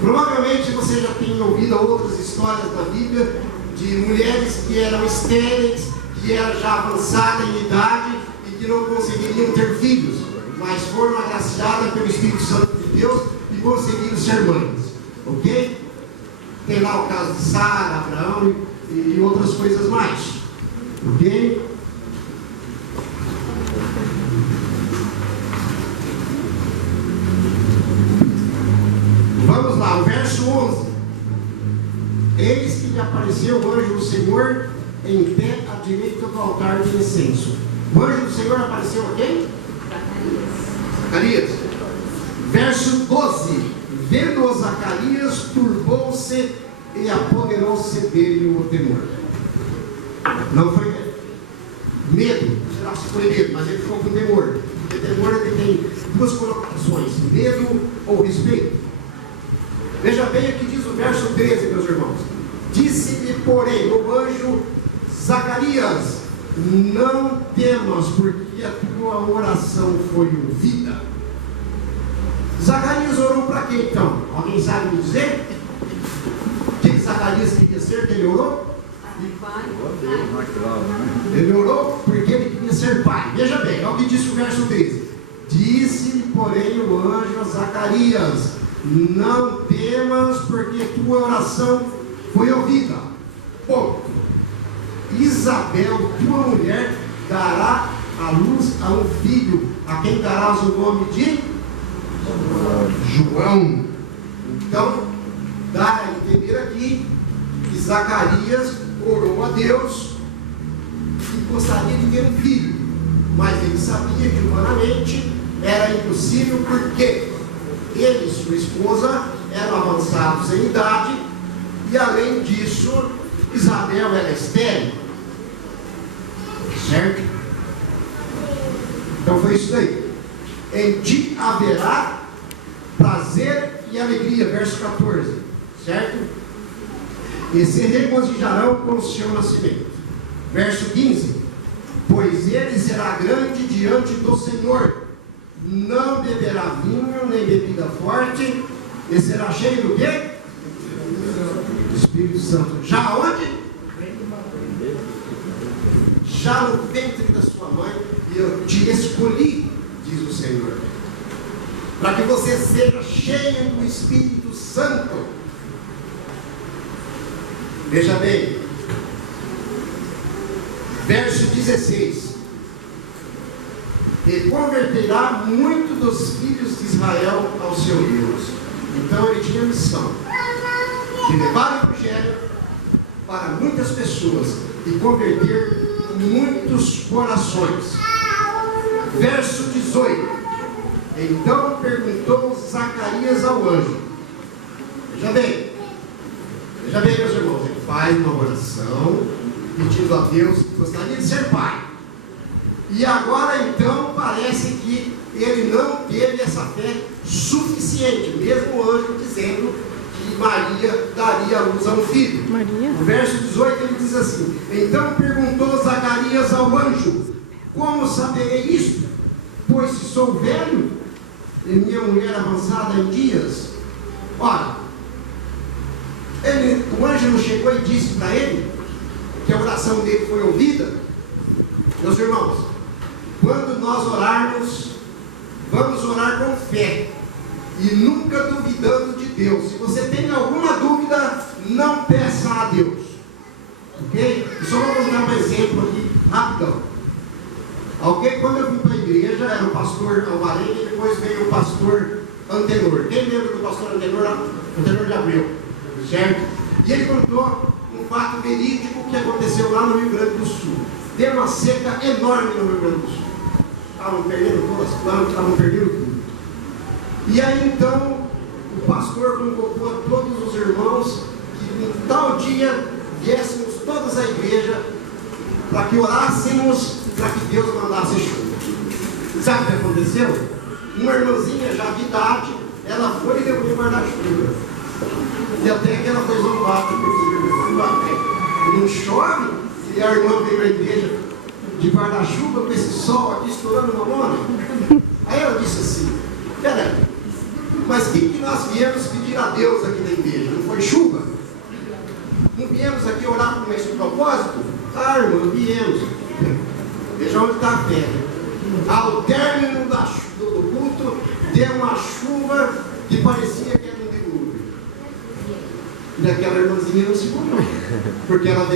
Provavelmente você já tem ouvido outras histórias da Bíblia de mulheres que eram estéreis, que eram já avançadas em idade e que não conseguiriam ter filhos, mas foram agraciadas pelo Espírito Santo de Deus e conseguiram ser mães. Ok? Tem lá o caso de Sara, Abraão e outras coisas mais. Ok? Vamos lá, o verso 11. Eis que lhe apareceu o anjo do Senhor em pé à direita do altar de incenso. O anjo do Senhor apareceu a quem? Zacarias. Verso 12. Vendo Zacarias, turbou-se e apoderou-se dele o temor. Não foi medo, será que foi medo, mas ele ficou com temor. Porque temor ele tem duas colocações: medo ou respeito. Veja bem o que diz o verso 13, meus irmãos. Disse-lhe, porém, o anjo: Zacarias, não temas, porque a tua oração foi ouvida. Zacarias orou para quê então? Alguém sabe me dizer? O que Zacarias queria ser que ele orou? Ele orou porque ele queria ser pai. Veja bem, olha o que disse o verso 13. Disse-lhe, porém, o anjo a Zacarias: não temas, porque tua oração foi ouvida. Ponto. Isabel, tua mulher, dará à luz a um filho, a quem darás o nome de João. Então, dá a entender aqui que Zacarias orou a Deus e gostaria de ter um filho, mas ele sabia que humanamente era impossível, porque ele e sua esposa eram avançados em idade, e além disso, Isabel era estéril, certo? Então foi isso daí. Em ti haverá prazer e alegria, verso 14, certo? E se regozijarão com o seu nascimento. Verso 15: pois ele será grande diante do Senhor, não beberá vinho nem bebida forte, e será cheio do quê? Do Espírito Santo. Já onde? Já no ventre da sua mãe, e eu te escolhi, diz o Senhor, para que você seja cheio do Espírito Santo. Veja bem, verso 16: e converterá muito dos filhos de Israel ao seu Deus. Então ele tinha a missão de levar o evangelho para muitas pessoas e converter muitos corações. Verso 18: então perguntou Zacarias ao anjo. Veja bem, meus irmãos, ele faz uma oração pedindo a Deus que gostaria de ser pai. E agora então parece que ele não teve essa fé suficiente, mesmo o anjo dizendo que Maria daria a luz a um filho. No verso 18 ele diz assim: então perguntou Zacarias ao anjo: como saberei isto? Pois se sou velho e minha mulher avançada em dias. Ora, o anjo não chegou e disse para ele que a oração dele foi ouvida? Meus irmãos, quando nós orarmos, vamos orar com fé e nunca duvidando de Deus. Se você tem alguma dúvida, não peça a Deus, ok? E só vamos dar um exemplo aqui, rapidão. Ok? Quando eu vim para a igreja, era o pastor Alvarenga e depois veio o pastor Antenor. Quem lembra do pastor Antenor? Antenor de Abreu, certo? E ele contou um fato verídico que aconteceu lá no Rio Grande do Sul. Teve uma seca enorme no Rio Grande do Sul. Estavam perdendo todas as plantas, estavam perdendo tudo. E aí então, o pastor convocou a todos os irmãos que em tal dia viéssemos todos à igreja para que orássemos para que Deus mandasse chuva. Sabe o que aconteceu? Uma irmãzinha já de idade, ela foi e levou o guarda-chuva. E até que ela foi zombada porque não chove, e a irmã veio à igreja de guarda-chuva com esse sol aqui estourando uma lona. Aí ela disse assim: peraí, Mas o que nós viemos pedir a Deus aqui na igreja? Não foi chuva? Não viemos aqui orar com esse propósito? Ah, irmão, viemos. Veja onde está a fé. Ao término do culto, deu uma chuva que parecia que era um dilúvio. E aquela irmãzinha não se molhou, porque ela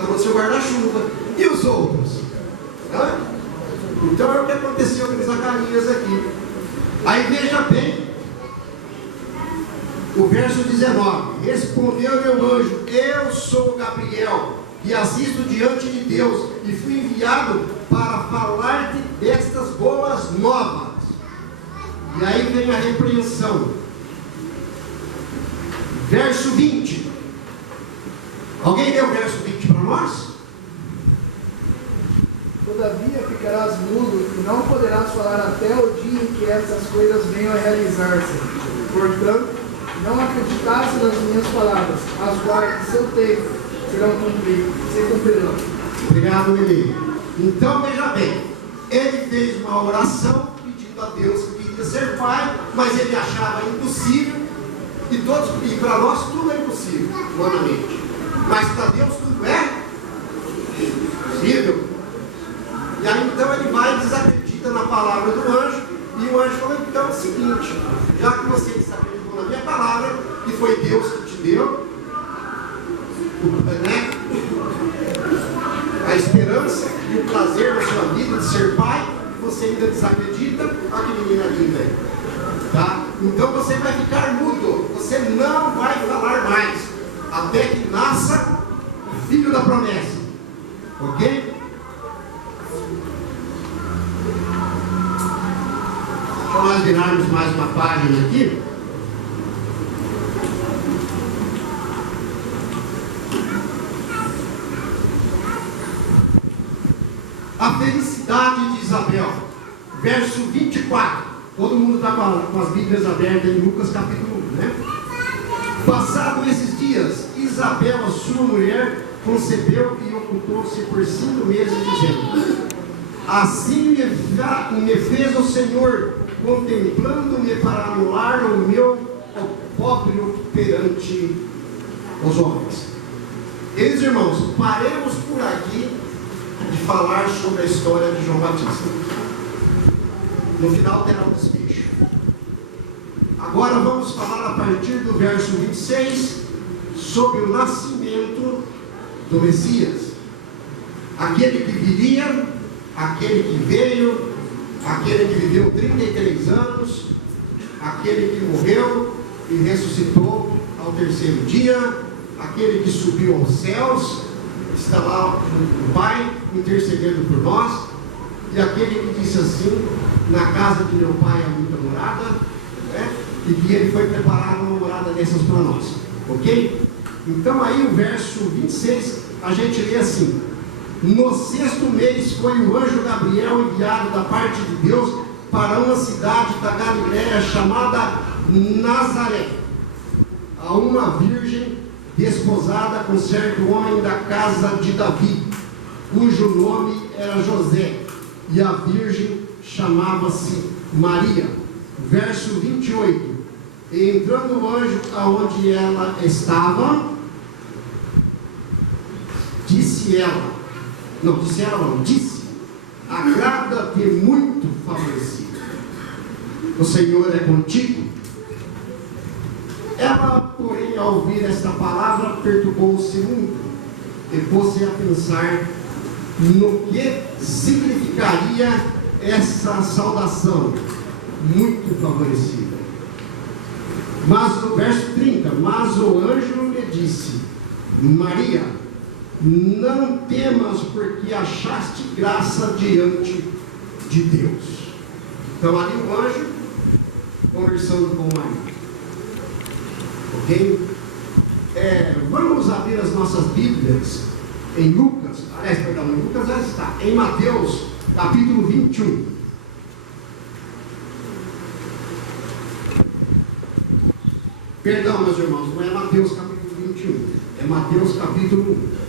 trouxe o guarda-chuva. E os outros? Hã? Então é o que aconteceu com Zacarias aqui. Aí veja bem, o verso 19: respondeu meu anjo, eu sou Gabriel, e assisto diante de Deus, e fui enviado para falar-te destas boas novas. E aí vem a repreensão. Verso 20. Alguém leu o verso 20 para nós? Todavia ficarás mudo e não poderás falar até o dia em que essas coisas venham a realizar-se. Portanto, não acreditasse nas minhas palavras, as quais, em seu tempo, se cumprirão. Obrigado, Eli. Então, veja bem, ele fez uma oração pedindo a Deus que queria ser pai, mas ele achava impossível, e para nós tudo é impossível, humanamente. Mas para Deus tudo é possível. E aí então ele vai e desacredita na palavra do anjo, e o anjo fala: então é o seguinte, já que você desacreditou na minha palavra, e foi Deus que te deu, né, a esperança e o prazer da sua vida de ser pai, você ainda desacredita, olha que menina linda, tá? Então você vai ficar mudo, você não vai falar mais, até que nasça o filho da promessa, ok? Para nós virarmos mais uma página aqui. A felicidade de Isabel, verso 24. Todo mundo está com as Bíblias abertas em Lucas capítulo 1, né? Passado esses dias, Isabel, a sua mulher, concebeu e ocultou-se por 5 meses, dizendo: assim me fez o Senhor, contemplando-me para anular o meu opróbrio perante os homens. Queridos irmãos, paremos por aqui de falar sobre a história de João Batista. No final terá um desfecho. Agora vamos falar a partir do verso 26 sobre o nascimento do Messias, aquele que viria, aquele que veio, aquele que viveu 33 anos, aquele que morreu e ressuscitou ao terceiro dia, aquele que subiu aos céus, está lá junto do Pai, intercedendo por nós, e aquele que disse assim: na casa de meu Pai há muita morada, né? E que ele foi preparar uma morada dessas para nós, ok? Então aí o verso 26, a gente lê assim: no 6º mês foi o anjo Gabriel enviado da parte de Deus para uma cidade da Galiléia chamada Nazaré, a uma virgem desposada com certo homem da casa de Davi, cujo nome era José, e a virgem chamava-se Maria. Verso 28: e entrando o anjo aonde ela estava, disse: agrada-te muito favorecida, o Senhor é contigo. Ela, porém, ao ouvir esta palavra, perturbou-se muito e pôs-se a pensar no que significaria essa saudação, muito favorecida. Mas no verso 30, mas o anjo lhe disse: Maria, não temas, porque achaste graça diante de Deus. Então ali o anjo conversando com Maria, ok? Vamos abrir as nossas Bíblias em Lucas, em Lucas já está, em Mateus capítulo 21. Perdão, meus irmãos, não é Mateus capítulo 21, é Mateus capítulo 1.